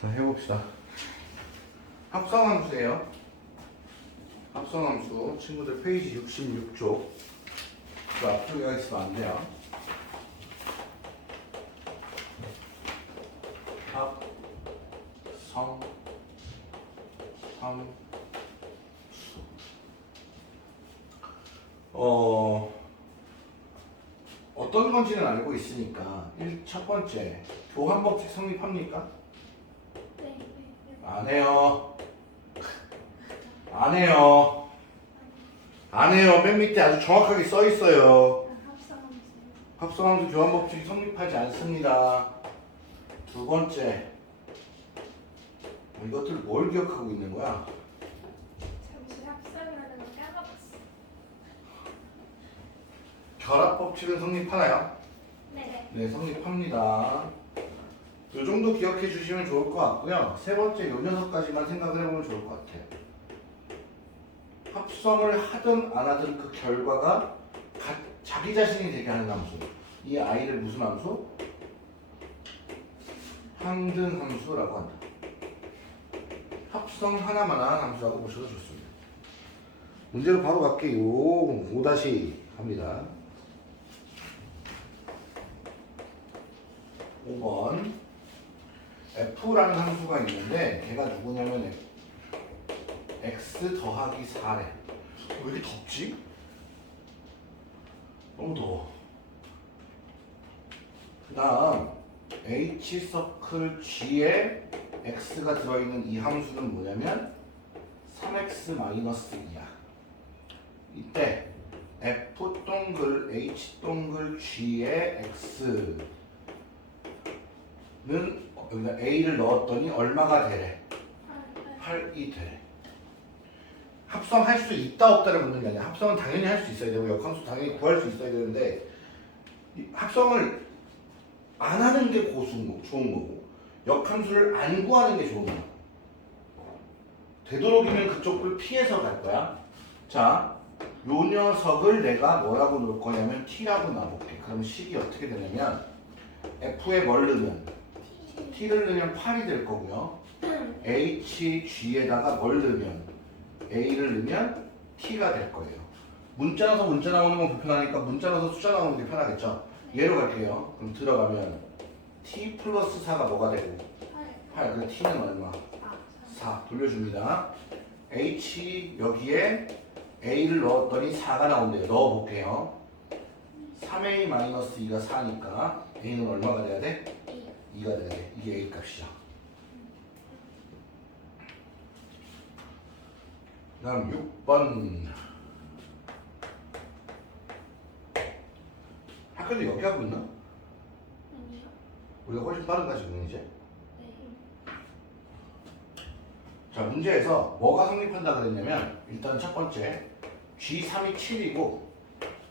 자, 해봅시다. 합성함수예요. 합성함수 친구들 페이지 66쪽. 그 앞쪽에 가 있으면 안 돼요. 합성 함수. 어 어떤 건지는 알고 있으니까 일, 첫 번째 교환 법칙 성립합니까? 안 해요. 안 해요. 안 해요. 맨 밑에 아주 정확하게 써 있어요. 아, 합성함수. 합성함수 교환 법칙이 성립하지 않습니다. 두 번째. 이것들 뭘 기억하고 있는 거야? 잠시 합성이라는 걸 까먹었어. 결합 법칙은 성립하나요? 네. 네, 성립합니다. 이 정도 기억해 주시면 좋을 것 같고요. 세 번째 요 녀석까지만 생각을 해보면 좋을 것 같아요. 합성을 하든 안 하든 그 결과가 가- 자기 자신이 되게 하는 함수. 이 아이를 무슨 함수? 항등 함수라고 한다. 합성 하나만 한 함수라고 보셔도 좋습니다. 문제로 바로 갈게요. 5 다시 합니다. 5번 f라는 함수가 있는데 걔가 누구냐면 x 더하기 4래 왜 이렇게 덥지? 너무 더워. 그 다음 h 서클 g에 x가 들어있는 이 함수는 뭐냐면 3x 마이너스 2야. 이때 f 동글 h 동글 g에 x 는 여기다 A를 넣었더니 얼마가 되래? 아, 네. 8이 되래. 합성할 수 있다 없다를 묻는 게 아니야. 합성은 당연히 할 수 있어야 되고 역함수 당연히 구할 수 있어야 되는데 이 합성을 안 하는 게 고수인 거, 좋은 거고 역함수를 안 구하는 게 좋은 거야. 되도록이면 그쪽을 피해서 갈 거야. 자, 요 녀석을 내가 뭐라고 놓을 거냐면 t라고 놔볼게. 그럼 식이 어떻게 되냐면 f에 뭘 넣으면 t를 넣으면 8이 될 거고요. hg에다가 뭘 넣으면 a를 넣으면 t가 될 거예요. 문자 넣어서 문자 나오는 건 불편하니까 문자 넣어서 숫자 나오는 게 편하겠죠. 얘로 갈게요. 그럼 들어가면 t 플러스 4가 뭐가 되고 8. 그럼 t는 얼마? 아, 4 돌려줍니다. h 여기에 a를 넣었더니 4가 나온대요. 넣어볼게요. 3a 마이너스 2가 4니까 a는 얼마가 돼야 돼? 2. 2가 돼야 돼. 이게 A 값이죠. 그 다음 6번. 학교도 여기 하고 있나? 아니요. 우리가 훨씬 빠른가 지금 이제? 네. 자 문제에서 뭐가 성립한다 그랬냐면 일단 첫 번째 G3이 7이고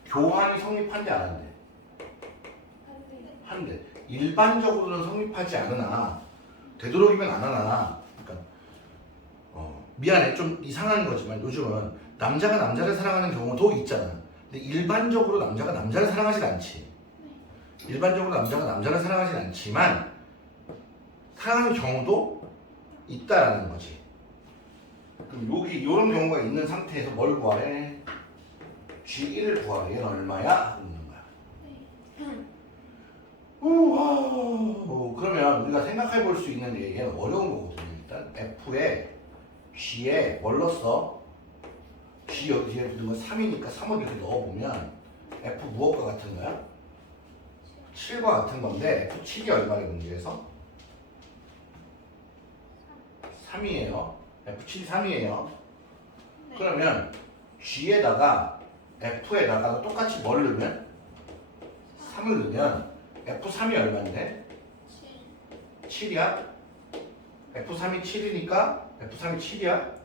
교환이 성립한대 안 한대? 한대. 일반적으로는 성립하지 않으나 되도록이면 안 하나. 그러니까 어, 미안해 좀 이상한 거지만 요즘은 남자가 남자를 사랑하는 경우도 있잖아. 근데 일반적으로 남자가 남자를 사랑하진 않지. 일반적으로 남자가 남자를 사랑하진 않지만 사랑하는 경우도 있다라는 거지. 그럼 여기 이런 경우가 있는 상태에서 뭘 구하래? G1을 구하래. 얘는 얼마야? 거야. 우와. 어, 그러면 우리가 생각해 볼 수 있는 게 얘는 어려운 거거든요. 일단 F에 G에 뭘 넣었어? G 여기 뒤에 붙은 건 3이니까 3을 이렇게 넣어보면 F 무엇과 같은 거야? 7과 같은 건데 F7이 얼마래 문제에서? 3이에요. F7이 3이에요. 네. 그러면 G에다가 F에다가 똑같이 뭘 넣으면? 3을 넣으면 F3이 얼마인데? 7. 7이야? F3이 7이니까 F3이 7이야?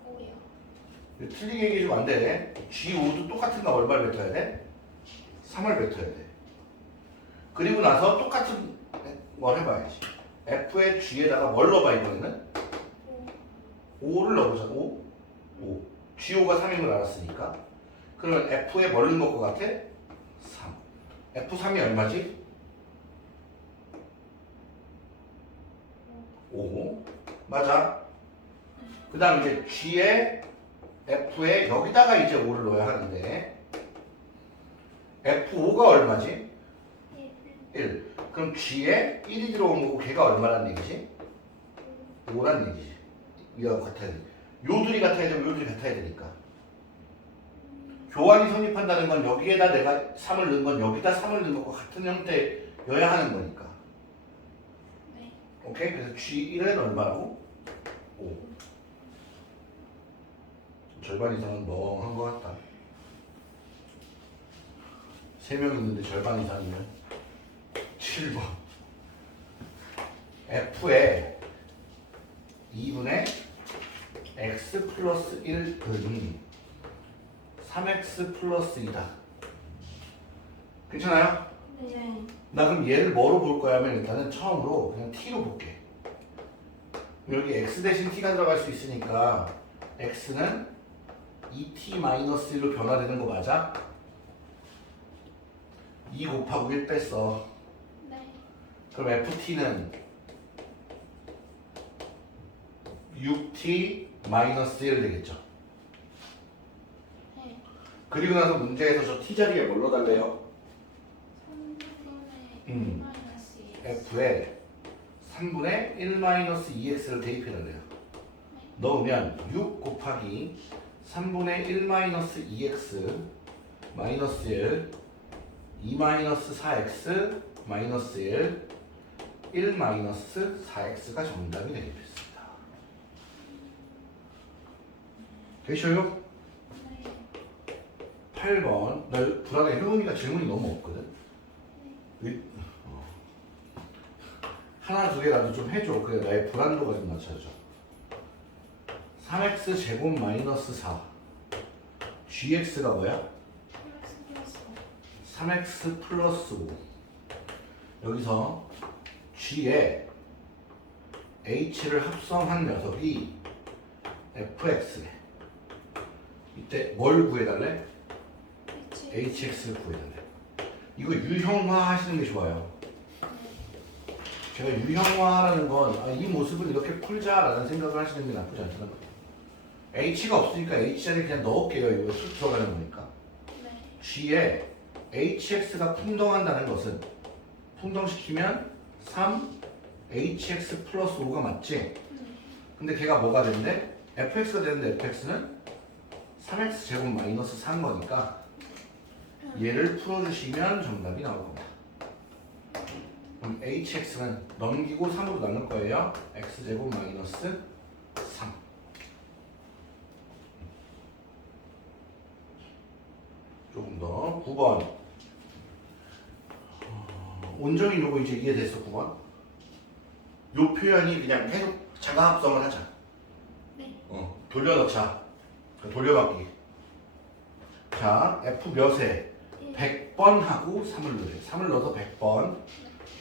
5요. 틀리게 얘기해 주면 안 돼. G5도 똑같은 거 얼마를 뱉어야 돼? 3을 뱉어야 돼. 그리고 나서 똑같은 걸 해봐야지. F의 G에다가 뭘 넣어봐 이번에는? 5. 5를 넣어보자. 5? 5. G5가 3인 걸 알았으니까. 그러면 F에 뭘 넣을 것 같아? 3. F3이 얼마지? 5. 맞아. 그 다음 이제 G에 F에 여기다가 이제 5를 넣어야 하는데 F5가 얼마지? 1. 그럼 G에 1이 들어온 거고 걔가 얼마란 얘기지? 5란 얘기지. 이와 같아야 돼. 요들이 같아야 되고 요들이 같아야 되니까. 교환이 성립한다는 건 여기에다 내가 3을 넣은 건 여기다 3을 넣은 것과 같은 형태여야 하는 거니까. 네. 오케이? 그래서 G1은 얼마라고? 5. 절반 이상은 멍한 것 같다. 3명 있는데 절반 이상이면 7번. F에 2분의 x 플러스 1은 3x 플러스 2다. 괜찮아요? 네. 나 그럼 얘를 뭐로 볼 거야 하면 일단은 처음으로 그냥 t로 볼게. 여기 x 대신 t가 들어갈 수 있으니까 x는 2t-1로 변화되는 거 맞아? 2 곱하고 1 뺐어. 네. 그럼 ft는 6t-1 되겠죠. 네. 그리고 나서 문제에서 저 t 자리에 뭘 넣어달래요? 3분의 음. 마이너스 2. f에 3분의 1-2x를 대입해달래요. 넣으면 6 곱하기 3분의 1-2x 마이너스 1 2-4x 마이너스 1 1-4x가 정답이 되겠습니다. 되셔요? 네. 8번 나 불안해 효은이가 질문이 너무 없거든 의- 어. 하나 두 개라도 좀 해줘 그래 나의 불안도가 좀 낮춰져 3x 제곱 마이너스 4 gx가 뭐야? 플러스 플러스 3x 플러스 5 여기서 g에 h를 합성한 녀석이 fx래 이때 뭘 구해달래? Hx를 구해달래. 이거 유형화 하시는 게 좋아요. 제가 유형화라는 건 아, 이 모습을 이렇게 풀자라는 생각을 하시는 게 나쁘지 않잖아요. h가 없으니까 h 자리에 그냥 넣을게요. 이거 쑥 들어가는 거니까. 네. g에 hx가 풍덩한다는 것은 풍덩시키면 3 hx 플러스 5가 맞지? 근데 걔가 뭐가 되는데? fx가 되는데 fx는 3x 제곱 마이너스 4인 거니까 얘를 풀어주시면 정답이 나올 겁니다. 그럼 hx는 넘기고 3으로 나눌 거예요. x제곱 마이너스 3. 조금 더 9번. 어, 온정이 요거 이제 이해됐어 9번. 요 표현이 그냥 계속 자가 합성을 하자. 네. 어, 돌려넣자. 돌려받기. 자, f 몇에 100번 하고 3을 넣으래. 3을 넣어서 100번.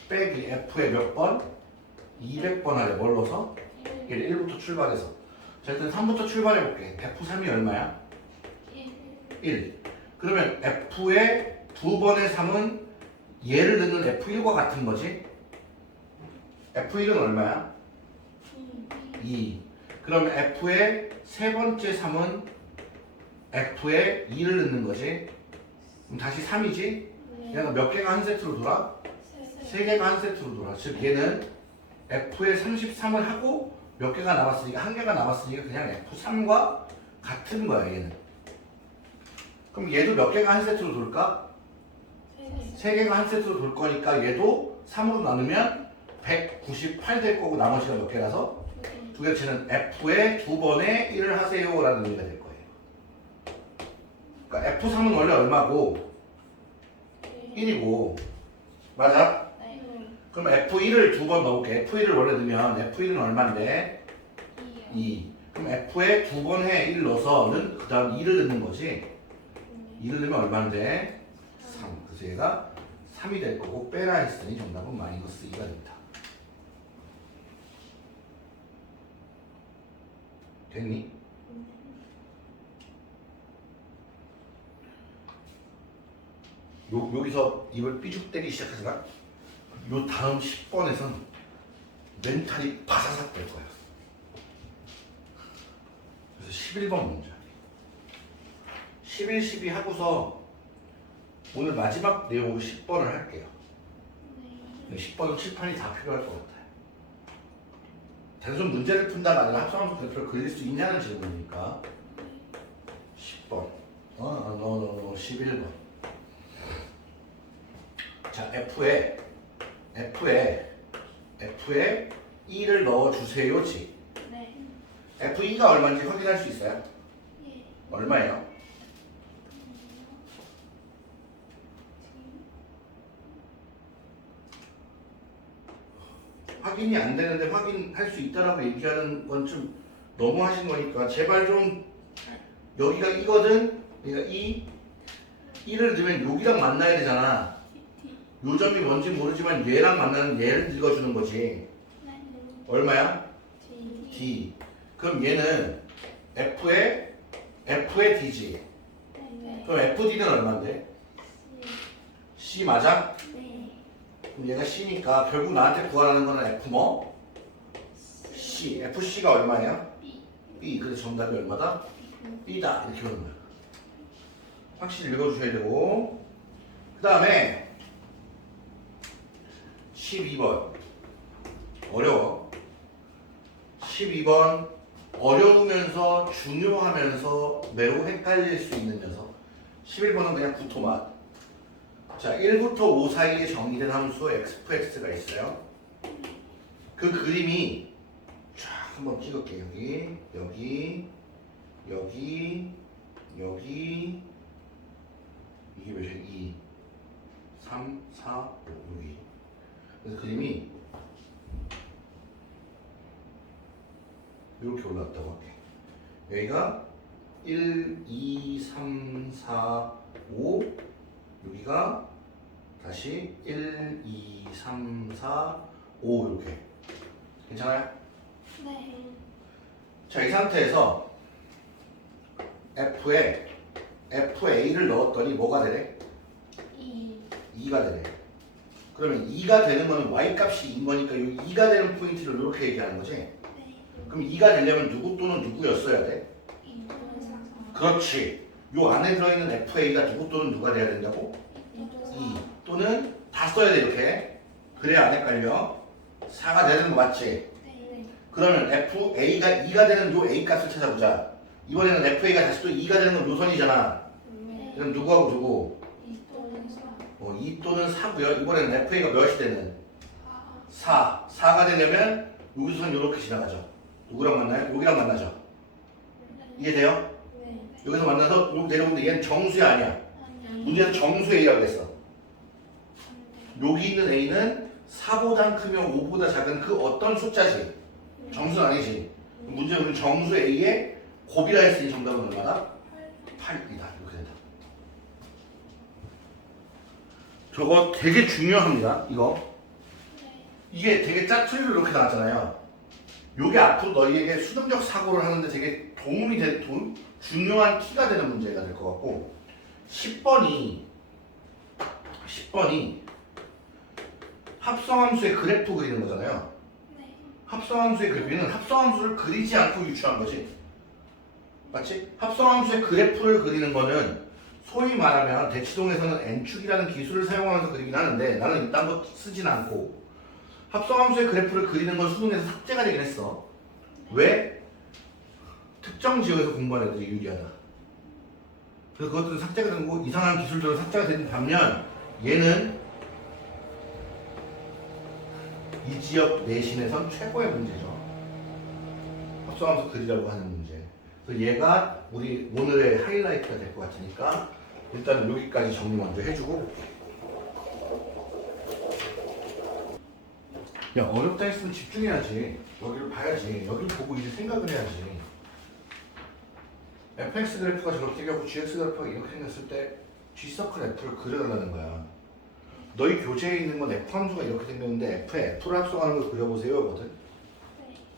빼기 f에 몇 번? 200번 하래. 뭘 넣어서? 1. 1부터 출발해서. 자, 일단 3부터 출발해 볼게. f3이 얼마야? 1. 그러면 f의 두 번의 3은 얘를 넣는 f1과 같은 거지? f1은 얼마야? 2. 그럼 f의 세 번째 3은 f에 2를 넣는 거지? 그럼 다시 3이지? 얘가 몇 개가 한 세트로 돌아? 세 개가 한 세트로 돌아. 즉 얘는 f에 33을 하고 몇 개가 남았으니까 한 개가 남았으니까 그냥 f3과 같은 거야 얘는. 그럼 얘도 몇 개가 한 세트로 돌까? 세 개가 한 세트로 돌 거니까 얘도 3으로 나누면 198 될 거고 나머지가 몇 개라서 두 개치는 f의 두 번의 1을 하세요라는 의미가 될 거예요. 그러니까 f3은 원래 얼마고 1이고 맞아? 그럼 F1을 두 번 넣을게. F1을 원래 넣으면 F1은 얼마인데? 2. 그럼 F에 두 번에 1 넣어서는 그 다음 2를 넣는 거지. 2를 넣으면 얼마인데? 3. 그래서 얘가 3이 될 거고 빼라 했으니 정답은 마이너스 2가 됩니다. 됐니? 요, 여기서 입을 삐죽 대기 시작해서가 요 다음 10번에선 멘탈이 바사삭 될 거야. 11번 문제. 11, 12 하고서 오늘 마지막 내용 10번을 할게요. 네. 10번은 칠판이 다 필요할 것 같아요. 단순 문제를 푼다가 아니라 합성함수 그래프를 그릴 수 있냐는 질문이니까 10번 어, 어, 너, 너, 11번 자 F에 F에 F에 2를 넣어 주세요지 네. F2가 얼마인지 확인할 수 있어요? 예. 얼마예요? 확인이 안 되는데 확인할 수 있다라고 얘기하는 건 좀 너무 하신 거니까 제발 좀 여기가 이거든 그러니까 이 1을 넣으면 여기랑 만나야 되잖아 요 점이 뭔지 모르지만 얘랑 만나는 얘를 읽어주는 거지 네. 얼마야? D. 그럼 얘는 F의 F의 D지 네. 그럼 FD는 얼마인데? C 맞아? 네. 그럼 얘가 C니까 결국 나한테 구하라는 거는 F 뭐? C FC가 얼마냐? B 그래서 정답이 얼마다? B다 이렇게 오는 거야 확실히 읽어주셔야 되고 그 다음에 12번. 어려워. 12번 어려우면서 중요하면서 매우 헷갈릴 수 있는 녀석. 11번은 그냥 구토만. 자 1부터 5 사이에 정의된 함수 x가 있어요. 그 그림이 쫙 한번 찍을게요. 여기 여기 여기 여기. 이게 몇이야? 2 3 4 5 여기 그래서 그림이 이렇게 올라왔다고 할게 여기가 1 2 3 4 5 여기가 다시 1 2 3 4 5 이렇게 괜찮아요? 네. 자, 이 상태에서 F에 FA를 넣었더니 뭐가 되래? E. 2가 되네. 그러면 2가 되는 거는 Y 값이 2인 거니까 이 2가 되는 포인트를 이렇게 얘기하는 거지. 네. 그럼 2가 되려면 누구 또는 누구였어야 돼? 또는 4. 그렇지. 요 안에 들어있는 FA가 누구 또는 누가 돼야 된다고? 2 또는 다 써야 돼 이렇게. 그래야 안 헷갈려. 4가 되는 거 맞지? 네. 그러면 FA가 2가 되는 요 A 값을 찾아보자. 이번에는 FA가 다시 또 2가 되는 건 요선이잖아. 네. 그럼 누구하고 누구? 또는 4. 어, 2 또는 4고요. 이번에는 FA가 몇이 되는? 아. 4. 4가 되려면 여기선 이렇게 지나가죠. 누구랑 만나요? 여기랑 만나죠. 이해돼요? 네. 여기서 만나서 여기 내려오는데 얘는 정수야 아니야. 아니. 문제는 정수 A라고 그랬어. 여기 있는 A는 4보다 크면 5보다 작은 그 어떤 숫자지. 정수는 아니지. 문제는 정수 A의 곱이라 했으니 정답은 얼마다? 8이다. 저거 되게 중요합니다. 이거. 네. 이게 되게 짜투리로 이렇게 나왔잖아요. 요게 앞으로 너희에게 수능적 사고를 하는데 되게 도움이 될, 도, 중요한 키가 되는 문제가 될 것 같고 10번이 10번이 합성함수의 그래프 그리는 거잖아요. 네. 합성함수의 그래프는 합성함수를 그리지 않고 유추한 거지. 맞지? 합성함수의 그래프를 그리는 거는 소위 말하면 대치동에서는 n축이라는 기술을 사용하면서 그리긴 하는데 나는 이딴 거 쓰진 않고 합성함수의 그래프를 그리는 건 수능에서 삭제가 되긴 했어. 왜? 특정 지역에서 공부하는 애들이 유리하다. 그래서 그것들은 삭제가 되는 거고 이상한 기술들은 삭제가 되는 반면 얘는 이 지역 내신에선 최고의 문제죠. 합성함수 그리라고 하는. 그래서 얘가 우리 오늘의 하이라이트가 될 것 같으니까 일단은 여기까지 정리 먼저 해주고. 야 어렵다 했으면 집중해야지. 여기를 봐야지. 여기를 보고 이제 생각을 해야지. Fx 그래프가 저렇게 생겼고 gx 그래프가 이렇게 생겼을 때 g서클 f를 그려달라는 거야. 너희 교재에 있는 건 f 함수가 이렇게 생겼는데 f에 f를 합성하는 걸 그려보세요 거든 네.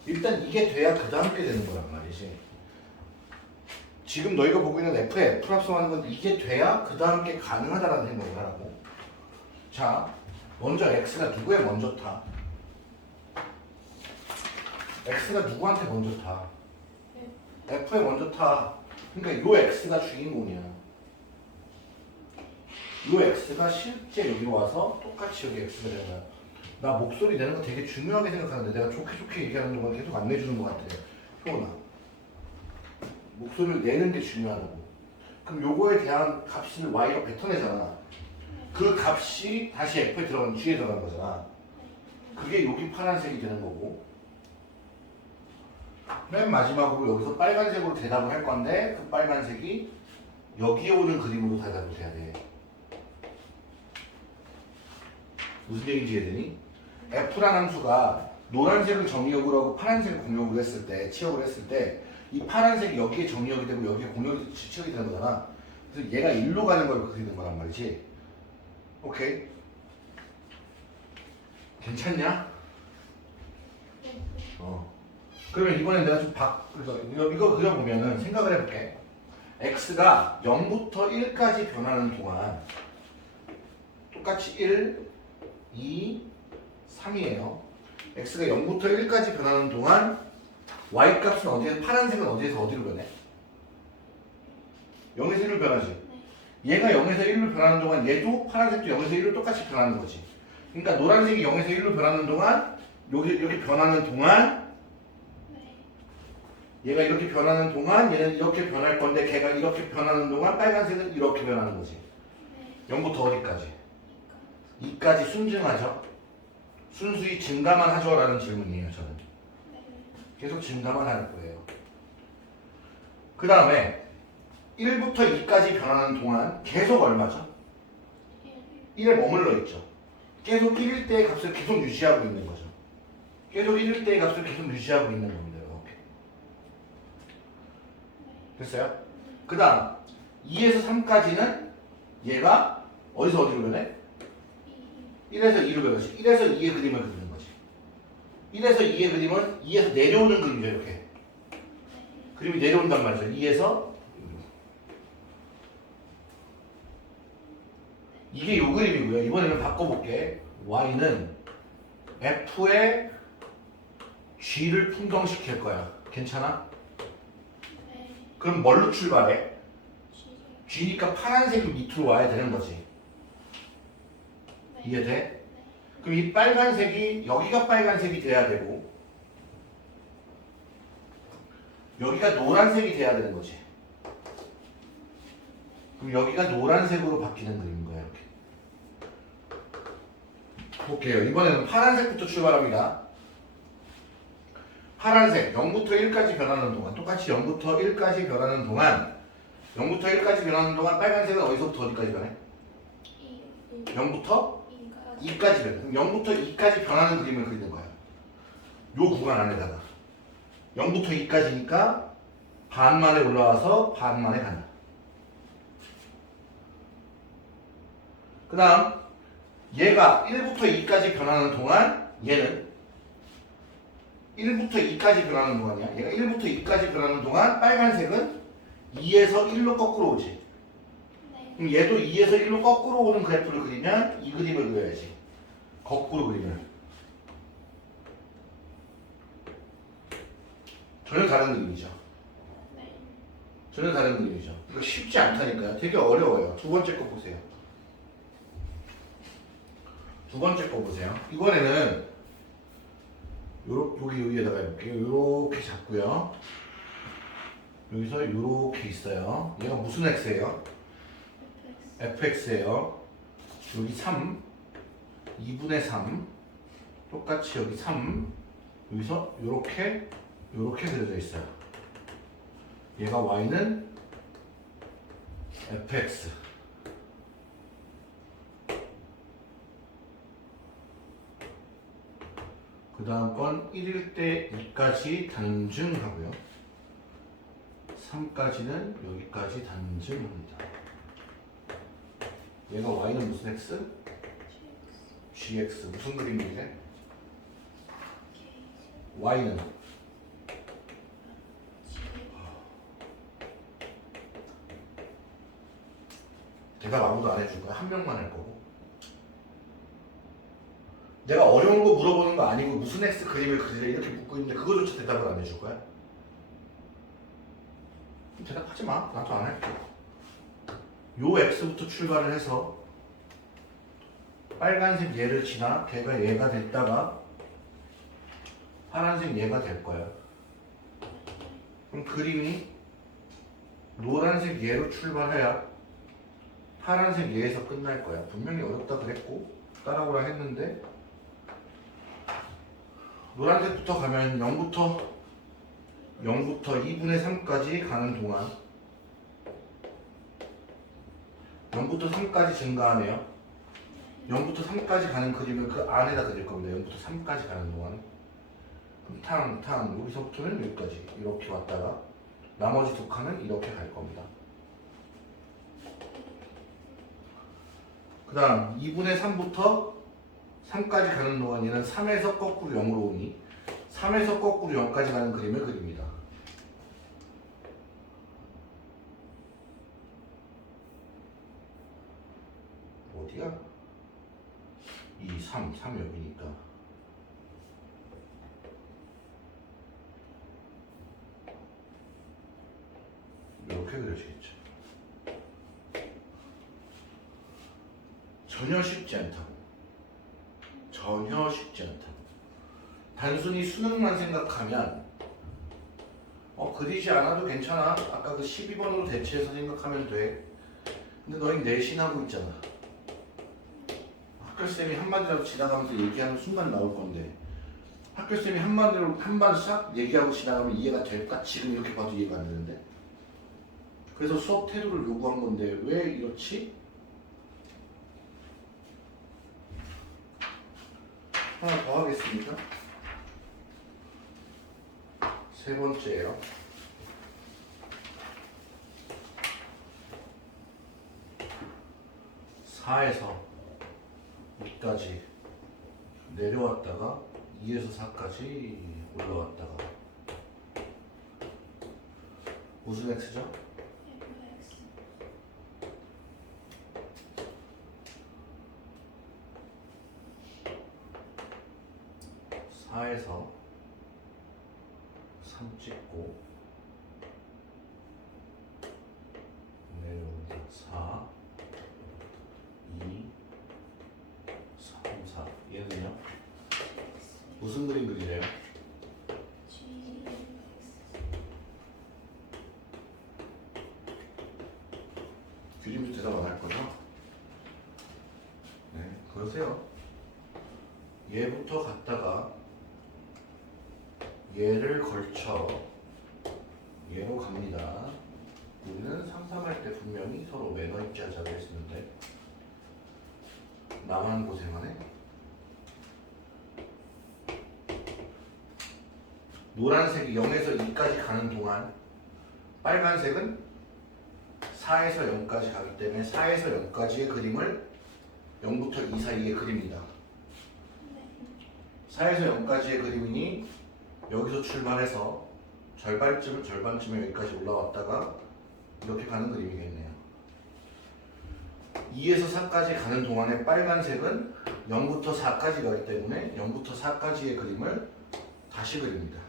일단 이게 돼야 그 다음 게 되는 거란 말이지 지금 너희가 보고 있는 f에 f 합성하는 건 이게 돼야 그 다음 게 가능하다라는 생각을 하라고 자 먼저 x가 누구에 먼저 타 x가 누구한테 먼저 타? F에 먼저 타. 그러니까 요 X가 주인공이야. 요 X가 실제 여기로 와서 똑같이 여기 X가 되는 거야. 나 목소리 내는 거 되게 중요하게 생각하는데 내가 좋게 좋게 얘기하는 동안 계속 안 내주는 것 같아. 효나. 목소리를 내는 게 중요하다고. 그럼 요거에 대한 값을 Y가 뱉어내잖아. 그 값이 다시 F에 들어가는 G에 들어가는 거잖아. 그게 여기 파란색이 되는 거고. 맨 마지막으로 여기서 빨간색으로 대답을 할 건데 그 빨간색이 여기에 오는 그림으로 대답을 해야 돼. 무슨 얘기인지 이해되니? F란 함수가 노란색을 정의역으로 하고 파란색을 공역으로 했을 때 치역을 했을 때 이 파란색이 여기에 정의역이 되고 여기에 공역이 치역이 되는 거잖아. 그래서 얘가 일로 가는 걸 그리는 거란 말이지. 오케이. 괜찮냐? 어. 그러면 이번엔 내가 좀 바, 그래서 이거, 이거 그려보면은 생각을 해볼게. x가 0부터 1까지 변하는 동안 똑같이 1, 2, 3이에요. x가 0부터 1까지 변하는 동안 y 값은 어디에 파란색은 어디에서 어디로 변해? 0에서 1로 변하지. 얘가 0에서 1로 변하는 동안 얘도 파란색도 0에서 1로 똑같이 변하는 거지. 그러니까 노란색이 0에서 1로 변하는 동안 여기 이렇게 변하는 동안 네. 얘가 이렇게 변하는 동안 얘는 이렇게 변할 건데 걔가 이렇게 변하는 동안 빨간색은 이렇게 변하는 거지. 네. 0부터 어디까지? 2까지 순증하죠. 순수히 증가만 하죠라는 질문이에요, 저는. 네. 계속 증가만 할 거예요. 그 다음에 1부터 2까지 변하는 동안 계속 얼마죠? 1에 머물러 있죠. 계속 1일 때의 값을 계속 유지하고 있는 거죠. 계속 1일 때의 값을 계속 유지하고 있는 겁니다. 이렇게. 됐어요? 그 다음 2에서 3까지는 얘가 어디서 어디로 변해? 1에서 2로 변하지. 1에서 2의 그림을 그리는. 1에서 2의 그림은 2에서 내려오는 그림이죠. 이렇게. 그림이 내려온단 말이죠. 2에서 이게 요 그림이고요. 이번에는 바꿔볼게. y는 f의 g를 풍덩시킬 거야. 괜찮아? 네. 그럼 뭘로 출발해? g니까 파란색이 밑으로 와야 되는 거지. 이해돼? 그럼 이 빨간색이 여기가 빨간색이 돼야 되고 여기가 노란색이 돼야 되는 거지. 그럼 여기가 노란색으로 바뀌는 그림인 거야 이렇게. 볼게요. 이번에는 파란색부터 출발합니다. 파란색 0부터 1까지 변하는 동안 똑같이 0부터 1까지 변하는 동안 0부터 1까지 변하는 동안 빨간색은 어디서부터 어디까지 변해? 0부터 2까지 변해. 그럼 0부터 2까지 변하는 그림을 그리는 거야. 요 구간 안에다가 0부터 2까지니까 반만에 올라와서 반만에 간다. 그 다음 얘가 1부터 2까지 변하는 동안 얘는 1부터 2까지 변하는 동안이야. 얘가 1부터 2까지 변하는 동안 빨간색은 2에서 1로 거꾸로 오지. 그럼 얘도 2에서 1로 거꾸로 오는 그래프를 그리면 이 그림을 그려야지. 거꾸로 그리면. 전혀 다른 그림이죠. 전혀 다른 그림이죠. 이거 쉽지 않다니까요. 되게 어려워요. 두 번째 거 보세요. 두 번째 거 보세요. 이번에는 요렇게 여기 여기에다가 해볼게요. 요렇게 잡고요. 여기서 요렇게 있어요. 얘가 무슨 x예요? Fx예요. 여기 3, 2분의 3, 똑같이 여기 3, 여기서 요렇게 요렇게 그려져 있어요. 얘가 y는 fx. 그 다음 건 1일 때 2까지 단증하고요. 3까지는 여기까지 단증합니다. 얘가 y는 무슨 x? gx 무슨 그림이지? y는 대답 아무도 안 해줄 거야 한 명만 할 거고 내가 어려운 거 물어보는 거 아니고 무슨 x 그림을 그리래 이렇게 묻고 있는데 그거조차 대답을 안 해줄 거야 대답하지 마. 나도 안 할게. 요 x부터 출발을 해서 빨간색 얘를 지나 걔가 얘가 됐다가 파란색 얘가 될 거야. 그럼 그림이 노란색 얘로 출발해야 파란색 얘에서 끝날 거야. 분명히 어렵다 그랬고 따라오라 했는데 노란색부터 가면 0부터 0부터 2분의 3까지 가는 동안 0부터 3까지 증가하네요. 0부터 3까지 가는 그림을 그 안에다 그릴 겁니다. 0부터 3까지 가는 동안. 그럼 탕, 탕, 여기서부터는 여기까지 이렇게 왔다가 나머지 두 칸은 이렇게 갈 겁니다. 그 다음 2분의 3부터 3까지 가는 동안 얘는 3에서 거꾸로 0으로 오니 3에서 거꾸로 0까지 가는 그림을 그립니다. 어디야? 2, 3, 3 여기니까 이렇게 그려지겠죠. 전혀 쉽지 않다고. 전혀 쉽지 않다고. 단순히 수능만 생각하면 어 그리지 않아도 괜찮아. 아까 그 12번으로 대체해서 생각하면 돼. 근데 너희 내신하고 있잖아. 학교쌤이 한마디라도 지나가면서 얘기하는 순간 나올 건데 학교쌤이 한마디로 한마디 싹 얘기하고 지나가면 이해가 될까? 지금 이렇게 봐도 이해가 안 되는데 그래서 수업 태도를 요구한 건데 왜 이렇지? 하나 더 하겠습니다. 세 번째예요. 사에서 2까지 내려왔다가 2에서 4까지 올라왔다가 무슨 x죠? fx 4에서 3 찍고 내려온다 4 2 3 4 얘는요? 무슨 그림 그리래요? g 규림도 대답 안 할 거죠? 네 그러세요. 얘부터 갔다가 얘를 걸쳐 얘로 갑니다. 우리는 상상할 때 분명히 서로 매너 있게 하자고 했었는데 나만 고생하네? 노란색이 0에서 2까지 가는 동안 빨간색은 4에서 0까지 가기 때문에 4에서 0까지의 그림을 0부터 2 사이의 그림이다. 4에서 0까지의 그림이니 여기서 출발해서 절반쯤 절반쯤에 여기까지 올라왔다가 이렇게 가는 그림이겠네요. 2에서 4까지 가는 동안에 빨간색은 0부터 4까지 가기 때문에 0부터 4까지의 그림을 다시 그립니다.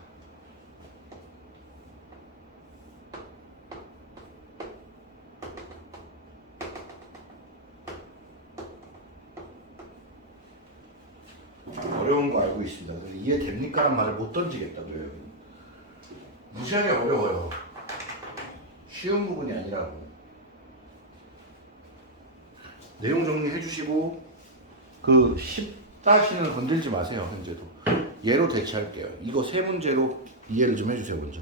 어려운 거 알고 있습니다. 그래서 이해됩니까 라는 말을 못 던지겠다고요. 무시하기 어려워요. 쉬운 부분이 아니라고. 내용 정리해 주시고 그 10다시는 건들지 마세요. 현재도. 예로 대체할게요. 이거 세 문제로 이해를 좀 해주세요 먼저.